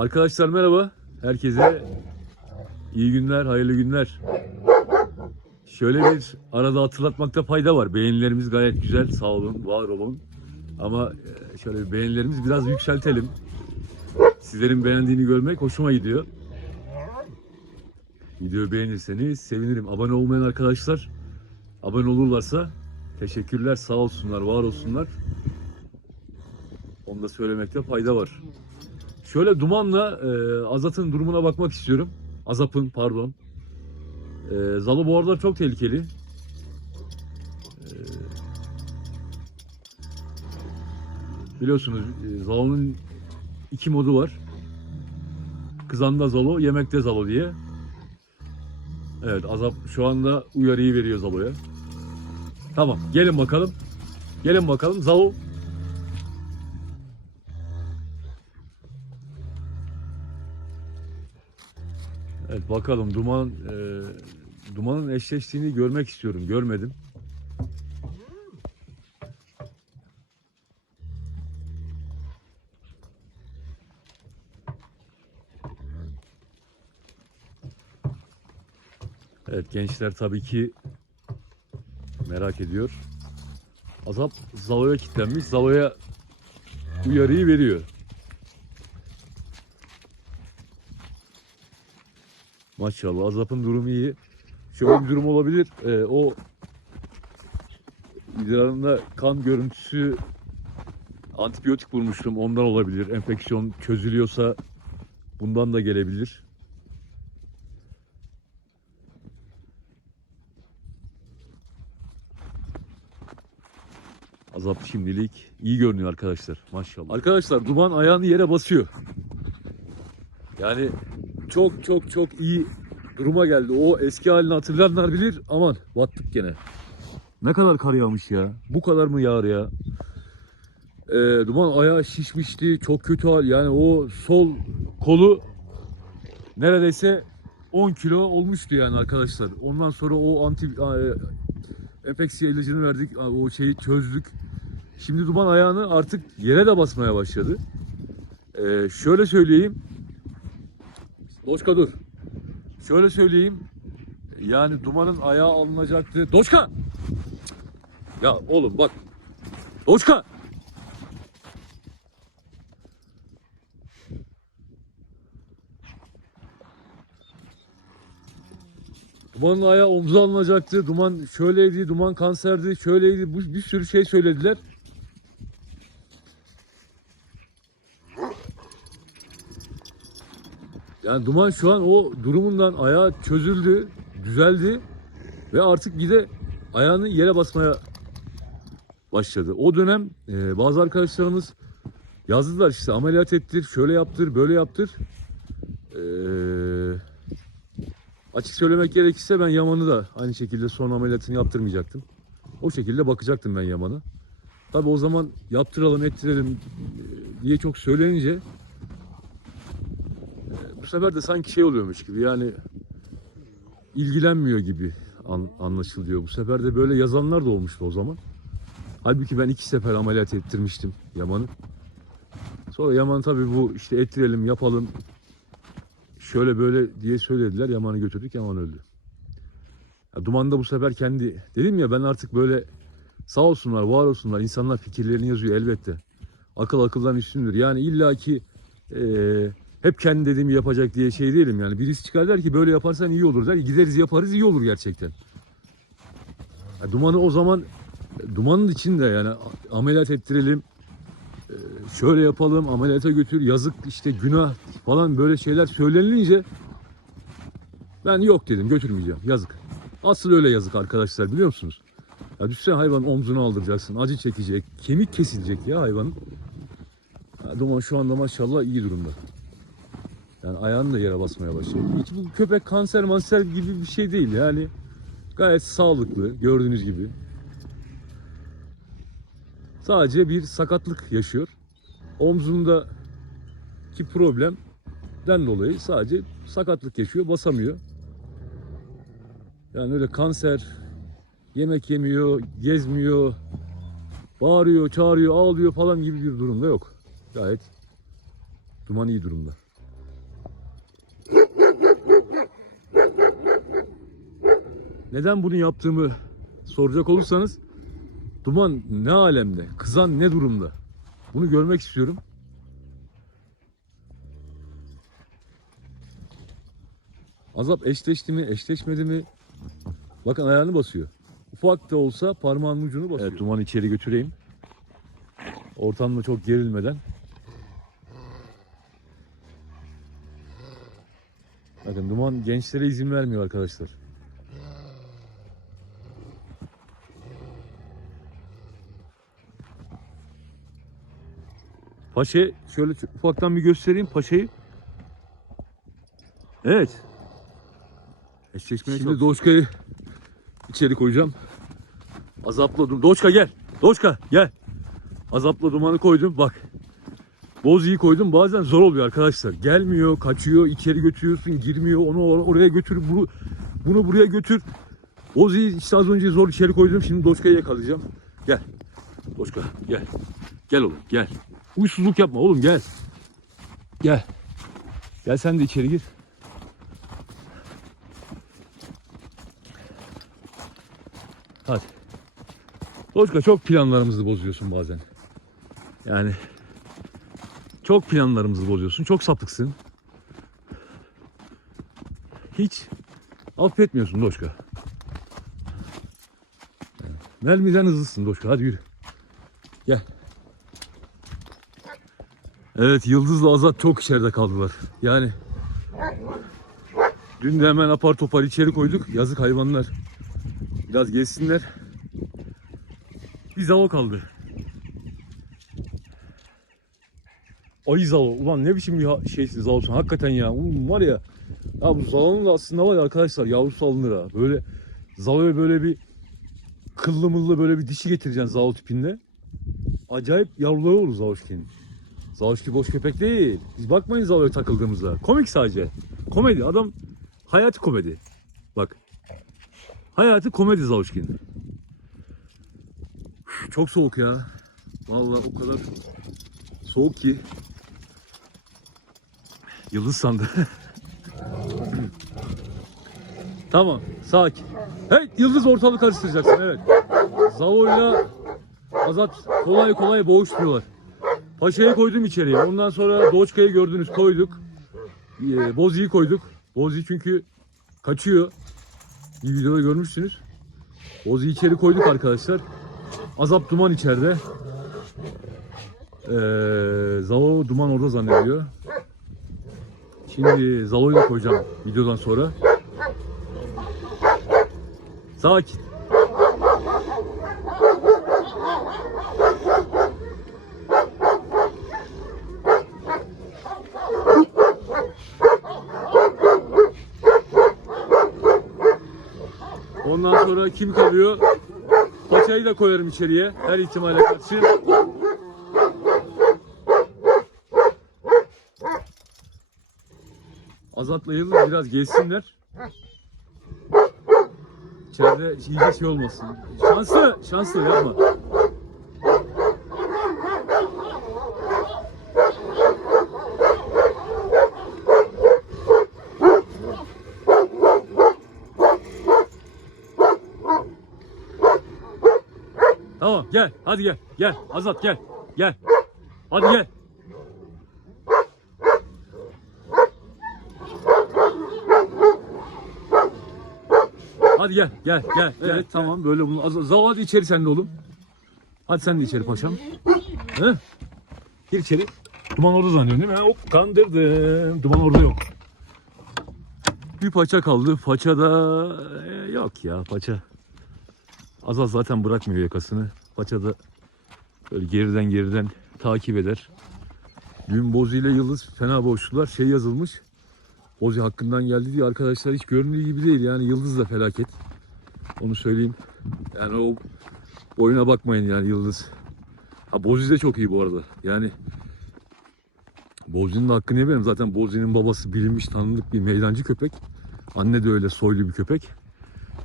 Arkadaşlar merhaba. Herkese iyi günler, hayırlı günler. Şöyle bir arada hatırlatmakta fayda var. Beğenilerimiz gayet güzel. Sağ olun, var olun. Ama e, şöyle beğenilerimizi biraz yükseltelim. Sizlerin beğendiğini görmek hoşuma gidiyor. Videoyu beğenirseniz sevinirim. Abone olmayan arkadaşlar abone olurlarsa teşekkürler, sağ olsunlar, var olsunlar. Onu da söylemekte fayda var. Şöyle dumanla e, Azat'ın durumuna bakmak istiyorum. Azap'ın pardon. E, Zalo bu aralar çok tehlikeli. E, biliyorsunuz e, Zalo'nun iki modu var. Kızanda Zalo, yemekte Zalo diye. Evet Azap şu anda uyarıyı veriyor Zalo'ya. Tamam gelin bakalım. Gelin bakalım Zalo Evet bakalım duman e, dumanın eşleştiğini görmek istiyorum. Görmedim. Evet gençler tabii ki merak ediyor. Azap Zalo'ya kilitlenmiş. Zalo'ya uyarıyı veriyor. Maşallah Azap'ın durumu iyi. Şöyle bir durum olabilir. Ee, o idrarında kan görüntüsü antibiyotik bulmuştum. Ondan olabilir. Enfeksiyon çözülüyorsa bundan da gelebilir. Azap şimdilik iyi görünüyor arkadaşlar. Maşallah. Arkadaşlar duman ayağını yere basıyor. Yani çok çok çok iyi duruma geldi. O eski halini hatırlayanlar bilir. Aman battık gene. Ne kadar kar yağmış ya. Bu kadar mı yağar ya? Ee, duman ayağı şişmişti. Çok kötü hal. Yani o sol kolu neredeyse 10 kilo olmuştu yani arkadaşlar. Ondan sonra o anti e, enfeksiye ilacını verdik. O şeyi çözdük. Şimdi duman ayağını artık yere de basmaya başladı. Ee, şöyle söyleyeyim. Doşka dur. Şöyle söyleyeyim. Yani dumanın ayağı alınacaktı. Doşka! Ya oğlum bak. Doşka! Dumanın ayağı omza alınacaktı. Duman şöyleydi, duman kanserdi, şöyleydi. Bu bir sürü şey söylediler. Yani Duman şu an o durumundan ayağı çözüldü, düzeldi ve artık bir de ayağını yere basmaya başladı. O dönem e, bazı arkadaşlarımız yazdılar işte ameliyat ettir, şöyle yaptır, böyle yaptır. E, açık söylemek gerekirse ben Yaman'ı da aynı şekilde son ameliyatını yaptırmayacaktım. O şekilde bakacaktım ben Yaman'a. Tabi o zaman yaptıralım, ettirelim e, diye çok söylenince sefer de sanki şey oluyormuş gibi yani ilgilenmiyor gibi an, anlaşılıyor. Bu sefer de böyle yazanlar da olmuştu o zaman. Halbuki ben iki sefer ameliyat ettirmiştim Yaman'ı. Sonra Yaman tabii bu işte ettirelim yapalım şöyle böyle diye söylediler. Yaman'ı götürdük Yaman öldü. Ya, Duman da bu sefer kendi dedim ya ben artık böyle sağ olsunlar var olsunlar insanlar fikirlerini yazıyor elbette. Akıl akıldan üstündür. Yani illaki eee hep kendi dediğimi yapacak diye şey değilim yani. Birisi çıkar der ki böyle yaparsan iyi olur der. Gideriz yaparız iyi olur gerçekten. Ya dumanı o zaman dumanın içinde yani ameliyat ettirelim. e, Şöyle yapalım ameliyata götür yazık işte günah falan böyle şeyler söylenilince ben yok dedim götürmeyeceğim yazık. Asıl öyle yazık arkadaşlar biliyor musunuz? Ya düşünsene hayvan omzunu aldıracaksın acı çekecek kemik kesilecek ya hayvanın. Ya Duman şu anda maşallah iyi durumda. Yani ayağını da yere basmaya başladı. Hiç bu köpek kanser manser gibi bir şey değil yani. Gayet sağlıklı gördüğünüz gibi. Sadece bir sakatlık yaşıyor. Omzundaki problemden dolayı sadece sakatlık yaşıyor, basamıyor. Yani öyle kanser, yemek yemiyor, gezmiyor, bağırıyor, çağırıyor, ağlıyor falan gibi bir durumda yok. Gayet duman iyi durumda. Neden bunu yaptığımı soracak olursanız Duman ne alemde, kızan ne durumda? Bunu görmek istiyorum. Azap eşleşti mi, eşleşmedi mi? Bakın ayağını basıyor. Ufak da olsa parmağının ucunu basıyor. Evet, duman içeri götüreyim. Ortamda çok gerilmeden. Bakın duman gençlere izin vermiyor arkadaşlar. Paşa şöyle ufaktan bir göstereyim paşayı. Evet. Eşleşmeye Şimdi Doçka'yı içeri koyacağım. Azapla dur. Doçka gel. Doçka gel. Azapla dumanı koydum. Bak. Bozi'yi koydum. Bazen zor oluyor arkadaşlar. Gelmiyor, kaçıyor, içeri götürüyorsun, girmiyor. Onu or- oraya götür, bunu, bunu buraya götür. Bozi'yi işte az önce zor içeri koydum. Şimdi Doçka'yı yakalayacağım. Gel. Doçka gel. Gel oğlum gel. Uysuzluk yapma oğlum gel. Gel. Gel sen de içeri gir. Hadi. Doçka çok planlarımızı bozuyorsun bazen. Yani çok planlarımızı bozuyorsun. Çok sapıksın. Hiç affetmiyorsun Doçka. Mermiden hızlısın Doçka. Hadi yürü. Gel. Evet Yıldız'la Azat çok içeride kaldılar. Yani dün de hemen apar topar içeri koyduk. Yazık hayvanlar. Biraz gezsinler. Bir zalo kaldı. Ay zalo. Ulan ne biçim bir şeysin zalosun. Hakikaten ya. Ulan var ya. Ya bu zalonun da aslında var ya arkadaşlar yavrusu alınır ha. Böyle zaloya böyle bir kıllı mıllı böyle bir dişi getireceksin zalo tipinde. Acayip yavruları olur zaloşkinin. Zaloşki boş köpek değil. Biz bakmayın zaloya takıldığımızda. Komik sadece. Komedi. Adam hayatı komedi. Bak. Hayatı komedi Zavuşkin. Üf, Çok soğuk ya. Vallahi o kadar soğuk ki. Yıldız sandı. tamam, sakin. Hey, Yıldız ortalığı karıştıracaksın evet. Zavo'yla Azat kolay kolay boğuşmuyorlar. Paşa'yı koydum içeriye. Ondan sonra Doğuşka'yı gördünüz koyduk. Ee, Bozi'yi koyduk. Bozi çünkü kaçıyor. Bir videoda görmüşsünüz. Bozu içeri koyduk arkadaşlar. Azap duman içeride. Ee, Zalo duman orada zannediyor. Şimdi Zalo'yu da koyacağım videodan sonra. Sakin. Ondan sonra kim kalıyor? Paçayı da koyarım içeriye. Her ihtimale karşı. Azat'la biraz gezsinler. İçeride iyice şey olmasın. Şanslı, şanslı yapma. Tamam gel, hadi gel, gel. Azat gel, gel. Hadi gel. Hadi gel, gel, gel. Evet, tamam böyle bunu. Az, Zav hadi içeri sen de oğlum. Hadi sen de içeri paşam. He? Gir içeri. Duman orada zannediyorsun değil mi? Hop kandırdım. Duman orada yok. Bir paça kaldı. Paça da e, yok ya paça. Azaz zaten bırakmıyor yakasını. Paça da böyle geriden geriden takip eder. Dün Bozi ile Yıldız fena boşlular. Şey yazılmış. Bozi hakkından geldi diye arkadaşlar hiç göründüğü gibi değil. Yani Yıldız da felaket. Onu söyleyeyim. Yani o oyuna bakmayın yani Yıldız. Ha Bozi de çok iyi bu arada. Yani Bozi'nin hakkını yemeyelim. Zaten Bozi'nin babası bilinmiş tanındık bir meydancı köpek. Anne de öyle soylu bir köpek.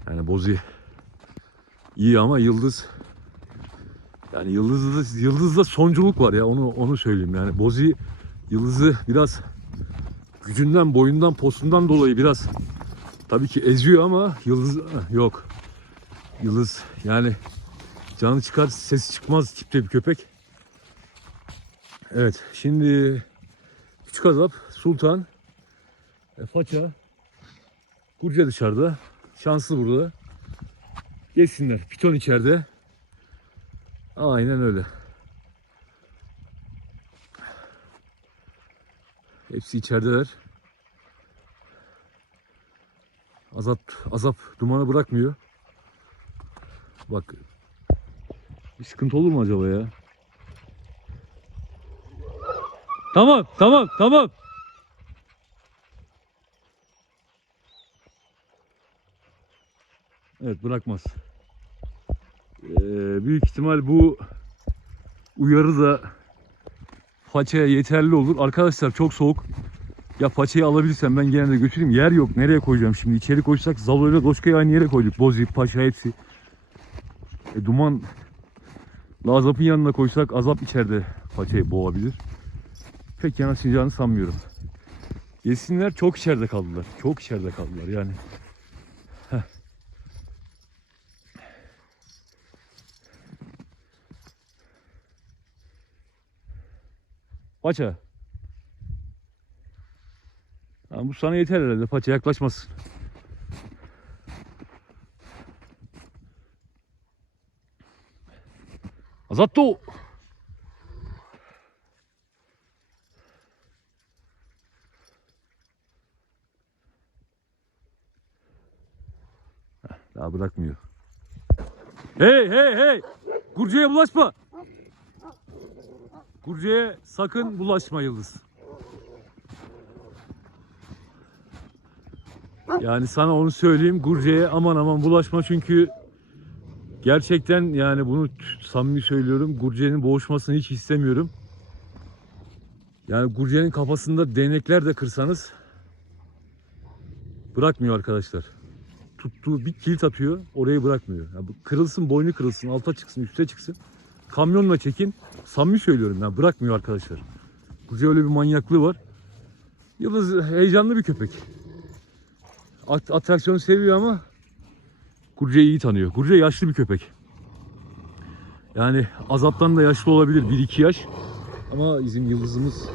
Yani Bozi iyi ama Yıldız yani Yıldız'da Yıldız'da sonculuk var ya onu onu söyleyeyim yani Bozi Yıldız'ı biraz gücünden, boyundan, posundan dolayı biraz Tabii ki eziyor ama Yıldız yok. Yıldız yani canı çıkar sesi çıkmaz tipte bir köpek. Evet şimdi Küçük Azap, Sultan, e, Faça, Gurca dışarıda. Şanslı burada. Yesinler. Piton içeride. Aynen öyle. Hepsi içerideler. Azap, azap dumanı bırakmıyor. Bak. Bir sıkıntı olur mu acaba ya? Tamam, tamam, tamam. Evet bırakmaz. Ee, büyük ihtimal bu uyarı da façaya yeterli olur. Arkadaşlar çok soğuk. Ya façayı alabilirsem ben gene de götüreyim. Yer yok. Nereye koyacağım şimdi? İçeri koysak Zalo ile Doşka'yı aynı yere koyduk. Bozi, Paşa hepsi. E, duman Azap'ın yanına koysak Azap içeride façayı boğabilir. Pek yanaşacağını sanmıyorum. Yesinler çok içeride kaldılar. Çok içeride kaldılar yani. Paça. Ha, bu sana yeter herhalde. Paça yaklaşmasın. Azatto. Daha bırakmıyor. Hey hey hey! Gurcu'ya bulaşma! Gurcu'ya sakın bulaşma Yıldız. Yani sana onu söyleyeyim. Gurcu'ya aman aman bulaşma çünkü gerçekten yani bunu samimi söylüyorum. Gurcu'nun boğuşmasını hiç istemiyorum. Yani Gurcu'nun kafasında değnekler de kırsanız bırakmıyor arkadaşlar. Tuttuğu bir kilit atıyor orayı bırakmıyor. Yani kırılsın boynu kırılsın alta çıksın üste çıksın. Kamyonla çekin. Samimi söylüyorum yani bırakmıyor arkadaşlar. Gurcu öyle bir manyaklığı var. Yıldız heyecanlı bir köpek. At- atraksiyonu seviyor ama Gurcu'yu iyi tanıyor. Gurcu yaşlı bir köpek. Yani azaptan da yaşlı olabilir. 1-2 yaş. Ama bizim yıldızımız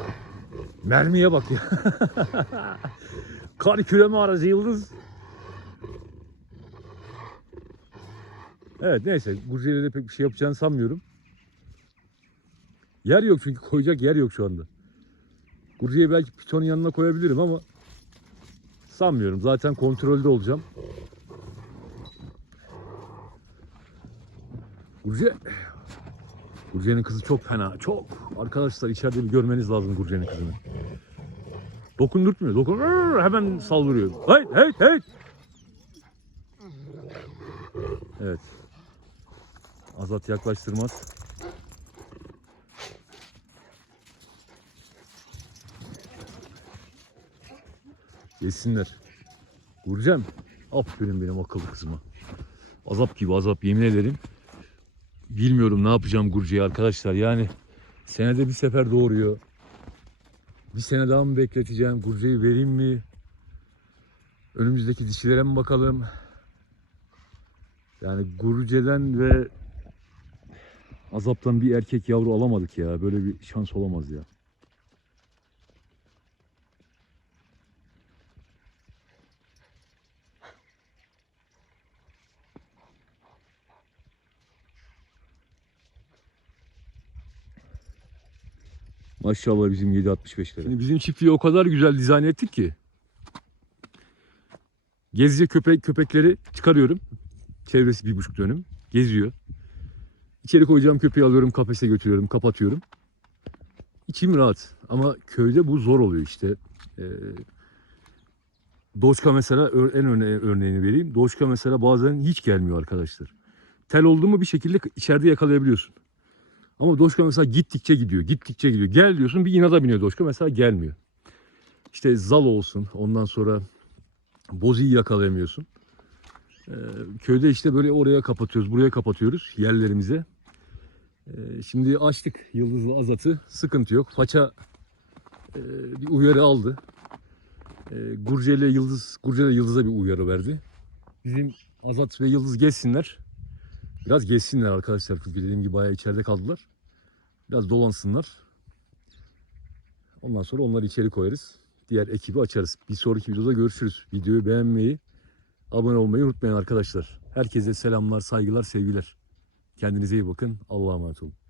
mermiye bak ya. Kar küreme aracı yıldız. Evet neyse Gurcu'yla de pek bir şey yapacağını sanmıyorum. Yer yok çünkü koyacak yer yok şu anda. Gurcu'yu belki pitonun yanına koyabilirim ama sanmıyorum. Zaten kontrolde olacağım. Gurcu Gurcu'nun kızı çok fena. Çok. Arkadaşlar içeride bir görmeniz lazım Gurcu'nun kızını. Dokundurtmuyor. Dokun hemen saldırıyor. Hey hey hey. Evet. Azat yaklaştırmaz. Yesinler. Gurcem. Aferin benim akıllı kızıma. Azap gibi azap yemin ederim. Bilmiyorum ne yapacağım Gurcu'ya arkadaşlar. Yani senede bir sefer doğuruyor. Bir sene daha mı bekleteceğim? Gurcu'yu vereyim mi? Önümüzdeki dişilere mi bakalım? Yani Gurce'den ve Azap'tan bir erkek yavru alamadık ya. Böyle bir şans olamaz ya. Maşallah bizim 7.65'lere. Şimdi bizim çiftliği o kadar güzel dizayn ettik ki. Gezici köpek köpekleri çıkarıyorum. Çevresi bir buçuk dönüm. Geziyor. İçeri koyacağım köpeği alıyorum kafese götürüyorum kapatıyorum. İçim rahat ama köyde bu zor oluyor işte. Ee, Doçka mesela en örneğini vereyim. Doçka mesela bazen hiç gelmiyor arkadaşlar. Tel oldu mu bir şekilde içeride yakalayabiliyorsun. Ama Doşka mesela gittikçe gidiyor, gittikçe gidiyor. Gel diyorsun bir inada biniyor Doşka mesela gelmiyor. İşte zal olsun ondan sonra boziyi yakalayamıyorsun. Ee, köyde işte böyle oraya kapatıyoruz, buraya kapatıyoruz yerlerimize. Ee, şimdi açtık Yıldızlı Azat'ı. Sıkıntı yok. Faça e, bir uyarı aldı. E, Gurce ile Yıldız, Gurce ile Yıldız'a bir uyarı verdi. Bizim Azat ve Yıldız gezsinler. Biraz gezsinler arkadaşlar. Çünkü dediğim gibi bayağı içeride kaldılar. Biraz dolansınlar. Ondan sonra onları içeri koyarız. Diğer ekibi açarız. Bir sonraki videoda görüşürüz. Videoyu beğenmeyi, abone olmayı unutmayın arkadaşlar. Herkese selamlar, saygılar, sevgiler. Kendinize iyi bakın. Allah'a emanet olun.